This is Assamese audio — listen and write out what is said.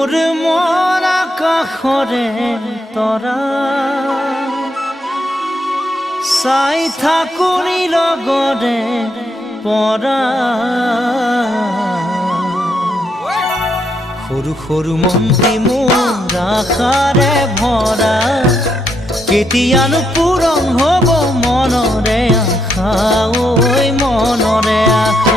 মোৰ মন আকাশৰে তৰা চাই থাকোঁ লগৰে পৰা সৰু সৰু মনটি মোৰ আশাৰে ভৰা কেতিয়ানো পূৰণ হ'ব মনৰে আশা ঐ মনৰে আশা